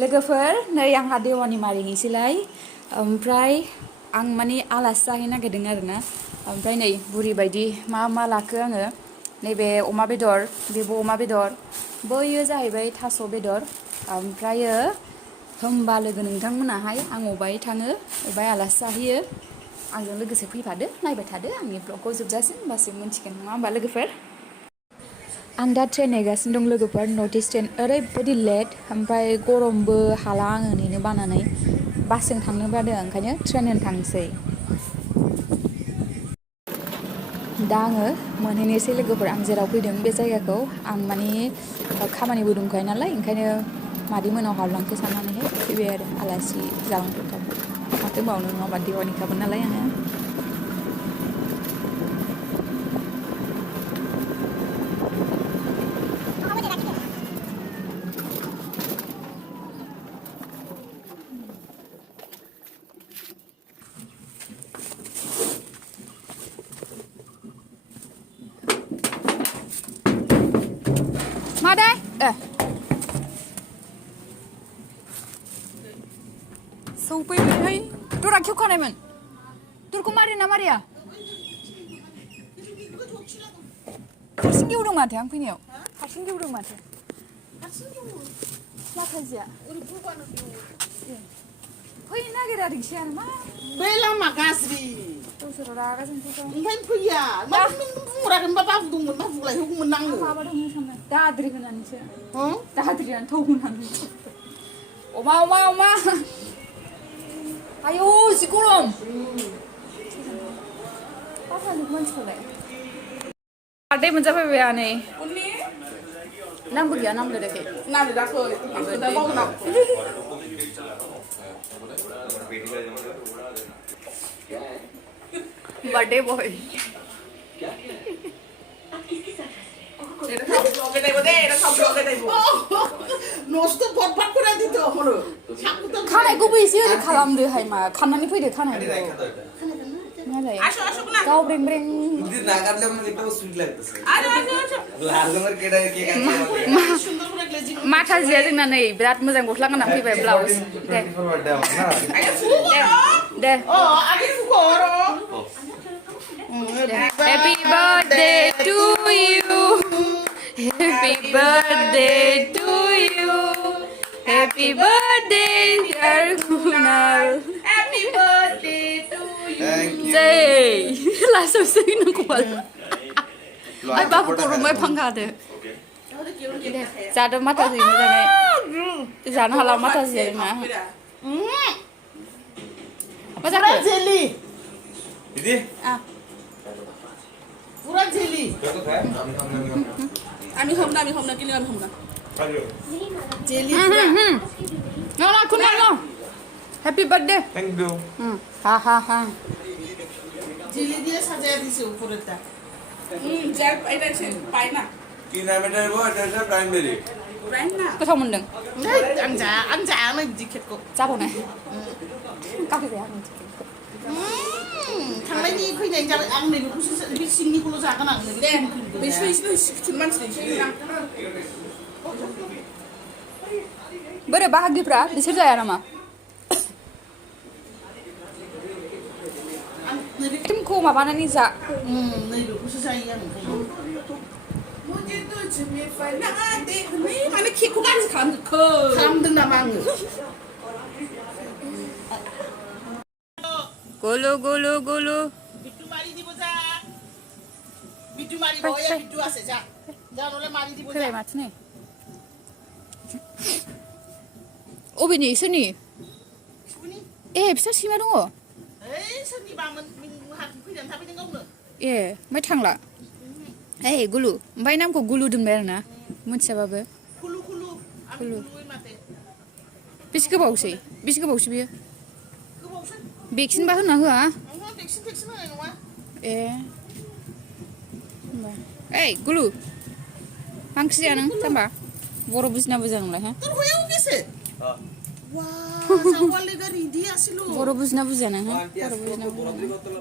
लोगोफोर नै आंहा देवानि मारिहैसैलाय ओमफ्राय आं माने आलासि जाहैनो नागिरदों आरोना ओमफ्राय नै बुरि बायदि मा लाखो आङो नैबे अमा बेदर बेबो अमा बेदर बैयो जाहैबाय थास' बेदर ओमफ्रायो होमबा लोगो नोंथांमोनाहाय आं अबाय थाङो अबाय आलासि जाहैयो आंजों लोगोसे फैफादो नायबाय थादो आंनि ब्लगखौ जोबजासिम होमबासो मिन्थिगोन नङा होमबा लोगोफोर आं दा ट्रेन नेगासिनो दं लोगोफोर नर्थ इस्ट ट्रेन ओरैबायदि लेट ओमफ्राय गरमबो हाला आङो नेनो बानानै बासजों थांनो बादों ओंखायनो ट्रेनजों थांसै दा आङो मोनहैनोसै लोगोफोर आं जेराव फैदों बे जायगाखौ आं माने खामानिबो दंखायो नालाय ओंखायनो मादै मोनाव हाबलांसै साननानैहाय फैबाय आरो आलासि जालांथ'थारबाय माथो होनबावनो नङाबा देवानिखामोन नालाय आङो मादै सौफैबायहाय दरा खेवखानायमोन दरखौ मारिना मारिया हारसिं गेवदों माथो आं फैनायाव हारसिं गेवदों माथो माखाजिया फैनो नागिरा रिक्सायानो मा बे लामा गाज्रि दस्रा रागा जोंसै ओंखायनो फैया नों बुंहराखैमोनबा बाबु दंमोन बाबु लायहोगौमोन आङो माबादों सानदों दाद्रि होनानैसो दाद्रियानो थौ होनानै अमा आयौ जि गरम मानसिखौलाय बार्थडे मोनजाफैबाय आनै नामबो गैया नाम लिराखै नाम लिराखै दा बावनाव बर्थडे बॉय खानायखौबो एसे ओरै खालामदोहाय मा खाननानै फैदो खानायखौ मालाय गाव ब्रें ब्रें माथाजिया जोंना नै बिराद मोजां गस्ला गाननानै फैबाय blouse Day Happy birthday to you Happy birthday to you Happy birthday dear Kunal Happy birthday to you Jay langsung sih nangkual ay bapak turun mai pangkade jatuh mata sih misalnya jangan halau mata sih mah macam apa jelly ini pura jelly আমি হম না কিনে আমি হম না jelly no no Kunal no happy birthday thank you ha jelly দিয়ে সাজায় দিছে উপরেটা যার এটা পাই না কি নাম এটা এটা প্রাইমারি প্রাইম না गोथाव मोनदों आं जायानो बिदि केकखौ जाबावनाय गाखै जाया आं थांनायनि फैनायनि जाबाय आं नैबेखौसो बे सिंनिखौल' जागोन आं दे बिसोर मानसि बोरो बाहागिफ्रा बिसोर जाया नामा टिमखौ माबानानै जा नैबेखौसो जायो आं माने केकखौ गाज्रि खालामदों नामा आङो गुलु बिट्टु मारि দিব যা बिट्टु मारि বয়ে बिट्टु আছে যা যা নলে मारि দিব फैबाय माथो नै अबेनि सोरनि बिसोर सैमा दङ ओइ सोरनिबामोन हारसिं फैनानै थाफैदों गावनो ओमफ्राय थांला गुलु ओमफ्राय नामखौ गुलु दोनबाय आरोना मोनथियाबाबो खुलु माथे बेसे गोबावसै बियो गोबावसै भेक्सिनबा होना होआ भेक्सिन होनाय नङा होमबा गुलु मा ओंख्रि जाया नों जाम्बा बर' बुजिना बुजिया नोंलाय हा তোর হয়েও গেছে ওয়াও জাওয়ালে গাড়ি দিয়ে আসিল बर' बुजिना बुजिया नों बर' बुजिना बुजिया